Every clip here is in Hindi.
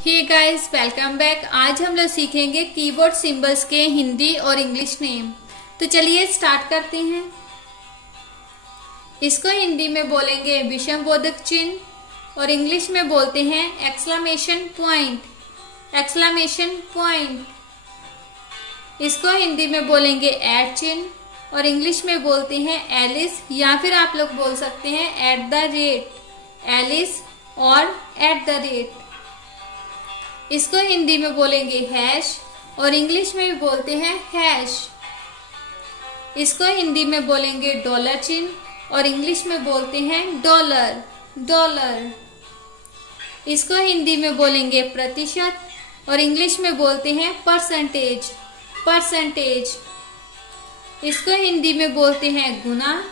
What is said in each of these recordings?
Hey guys, welcome back. आज हम लोग सीखेंगे कीबोर्ड सिंबल्स के हिंदी और इंग्लिश नेम। तो चलिए स्टार्ट करते हैं। इसको हिंदी में बोलेंगे विषम बोधक चिन्ह और इंग्लिश में बोलते हैं एक्सक्लेमेशन पॉइंट। Exclamation point. इसको हिंदी में बोलेंगे ऐट चिन्ह और इंग्लिश में बोलते हैं एलिस, या फिर आप लोग बोल सकते हैं एट द रेट। एलिस और एट द रेट। इसको हिंदी में बोलेंगे हैश और इंग्लिश में भी बोलते हैं हैश। इसको हिंदी में बोलेंगे डॉलर चिन्ह और इंग्लिश में बोलते हैं डॉलर। डॉलर। इसको हिंदी में बोलेंगे प्रतिशत और इंग्लिश में बोलते हैं परसेंटेज। परसेंटेज। इसको हिंदी में बोलते हैं गुना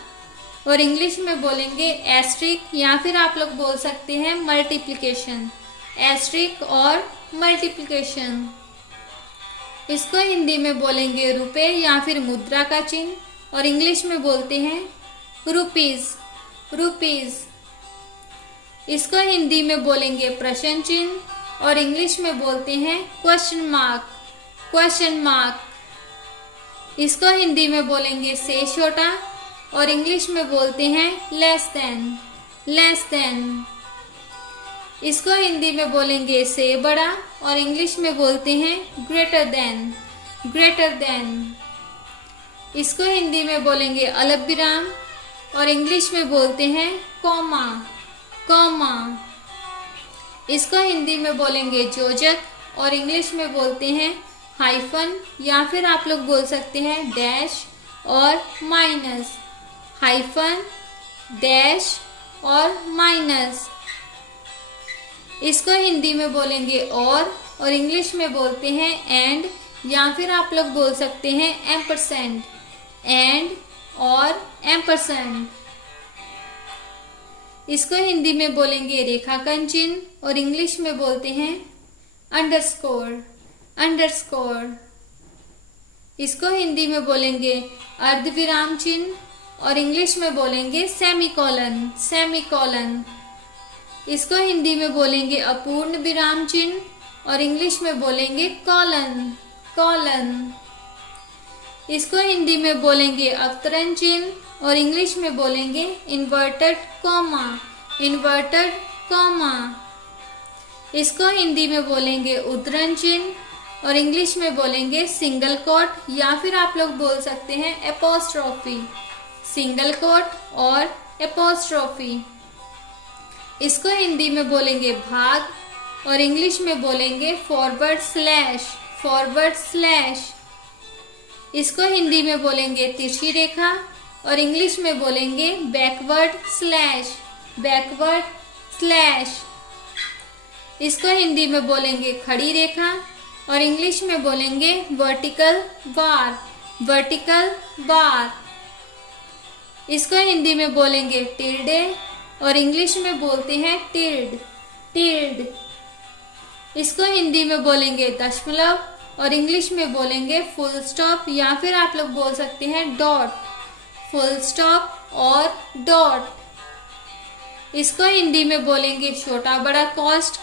और इंग्लिश में बोलेंगे एस्ट्रिक, या फिर आप लोग बोल सकते हैं मल्टीप्लिकेशन। एस्ट्रिक और मल्टीप्लिकेशन। इसको हिंदी में बोलेंगे रुपए या फिर मुद्रा का चिन्ह और इंग्लिश में बोलते हैं रुपीज। रुपीज। इसको हिंदी में बोलेंगे प्रश्न चिन्ह और इंग्लिश में बोलते हैं क्वेश्चन मार्क। Question mark. इसको हिंदी में बोलेंगे से छोटा और इंग्लिश में बोलते हैं लेस देन। Less than. इसको हिंदी में बोलेंगे से बड़ा और इंग्लिश में बोलते हैं ग्रेटर देन। Greater than. इसको हिंदी में बोलेंगे अलग विराम और इंग्लिश में बोलते हैं कॉमा। कॉमा। इसको हिंदी में बोलेंगे योजक और इंग्लिश में बोलते हैं हाइफन, या फिर आप लोग बोल सकते हैं डैश और माइनस। हाइफन, डैश और माइनस। इसको हिंदी में बोलेंगे और इंग्लिश में बोलते हैं एंड, या फिर आप लोग बोल सकते हैं एम्परसेंड। एंड और एम्परसेंड। इसको हिंदी में बोलेंगे रेखांकन चिन्ह और इंग्लिश में बोलते हैं अंडरस्कोर। अंडरस्कोर। इसको हिंदी में बोलेंगे अर्धविराम चिन्ह और इंग्लिश में बोलेंगे सेमीकोलन। सेमीकोलन। इसको हिंदी में बोलेंगे अपूर्ण विराम चिन्ह और इंग्लिश में बोलेंगे कॉलन। कॉलन। इसको हिंदी में बोलेंगे अवतरण चिन्ह और इंग्लिश में बोलेंगे इन्वर्टेड कॉमा। Inverted comma. इसको हिंदी में बोलेंगे उद्धरण चिन्ह और इंग्लिश में बोलेंगे सिंगल कोट, या फिर आप लोग बोल सकते हैं एपोस्ट्रोफी। सिंगल कोट और एपोस्ट्रोफी। इसको हिंदी में बोलेंगे भाग और इंग्लिश में बोलेंगे फॉरवर्ड स्लैश। Forward slash. इसको हिंदी में बोलेंगे तिरछी रेखा और इंग्लिश में बोलेंगे बैकवर्ड स्लैश। Backward slash. इसको हिंदी में बोलेंगे खड़ी रेखा और इंग्लिश में बोलेंगे वर्टिकल बार। Vertical bar. इसको हिंदी में बोलेंगे टिल्डे और इंग्लिश में बोलते हैं टिल्ड। टिल्ड। इसको हिंदी में बोलेंगे दशमलव और इंग्लिश में बोलेंगे फुल स्टॉप, या फिर आप लोग बोल सकते हैं डॉट। फुल स्टॉप और डॉट। इसको हिंदी में बोलेंगे छोटा बड़ा कॉस्ट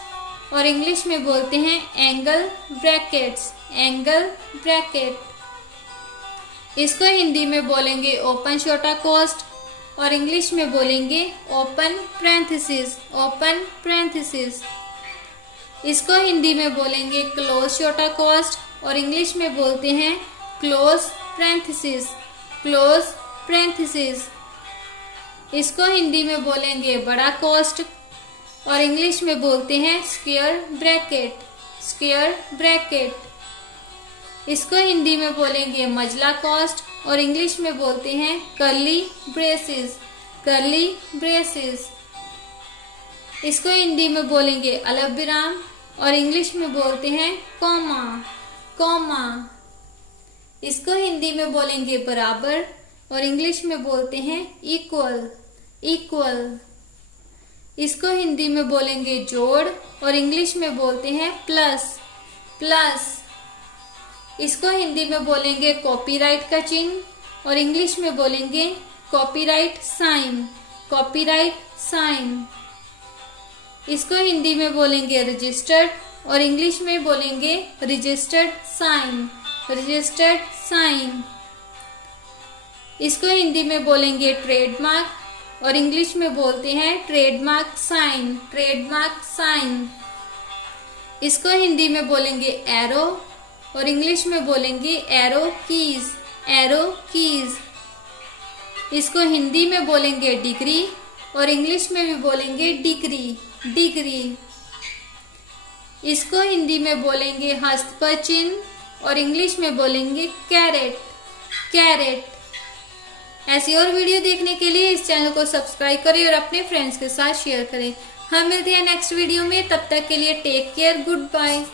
और इंग्लिश में बोलते हैं एंगल ब्रैकेट्स। Angle bracket. इसको हिंदी में बोलेंगे ओपन छोटा कॉस्ट और इंग्लिश में बोलेंगे ओपन पैरेंथेसिस। Open parenthesis. इसको हिंदी में बोलेंगे क्लोज छोटा कॉस्ट और इंग्लिश में बोलते हैं क्लोज पैरेंथेसिस। Close parenthesis. इसको हिंदी में बोलेंगे बड़ा कॉस्ट और इंग्लिश में बोलते हैं स्क्वायर ब्रैकेट। Square bracket. इसको हिंदी में बोलेंगे मझला कॉस्ट और इंग्लिश में बोलते हैं कर्ली ब्रेसेस। Curly braces. इसको हिंदी में बोलेंगे अलग विराम और इंग्लिश में बोलते हैं कॉमा। कॉमा। इसको हिंदी में बोलेंगे बराबर और इंग्लिश में बोलते हैं इक्वल। इक्वल। इसको हिंदी में बोलेंगे जोड़ और इंग्लिश में बोलते हैं प्लस। प्लस। इसको हिंदी में बोलेंगे कॉपीराइट का चिन्ह और इंग्लिश में बोलेंगे कॉपीराइट साइन। Copyright sign. इसको हिंदी में बोलेंगे रजिस्टर्ड और इंग्लिश में बोलेंगे रजिस्टर्ड साइन, रजिस्टर्ड साइन। इसको हिंदी में बोलेंगे ट्रेडमार्क और इंग्लिश में बोलते हैं ट्रेडमार्क साइन, ट्रेडमार्क साइन। इसको हिंदी में बोलेंगे एरो और इंग्लिश में बोलेंगे एरो कीज, एरो कीज। इसको हिंदी में बोलेंगे डिग्री और इंग्लिश में भी बोलेंगे डिग्री, डिग्री। इसको हिंदी में बोलेंगे हस्तपर चिन्ह और इंग्लिश में बोलेंगे कैरेट, कैरेट। ऐसी और वीडियो देखने के लिए इस चैनल को सब्सक्राइब करें और अपने फ्रेंड्स के साथ शेयर करें। हम मिलते हैं नेक्स्ट वीडियो में, तब तक के लिए टेक केयर, गुड बाय।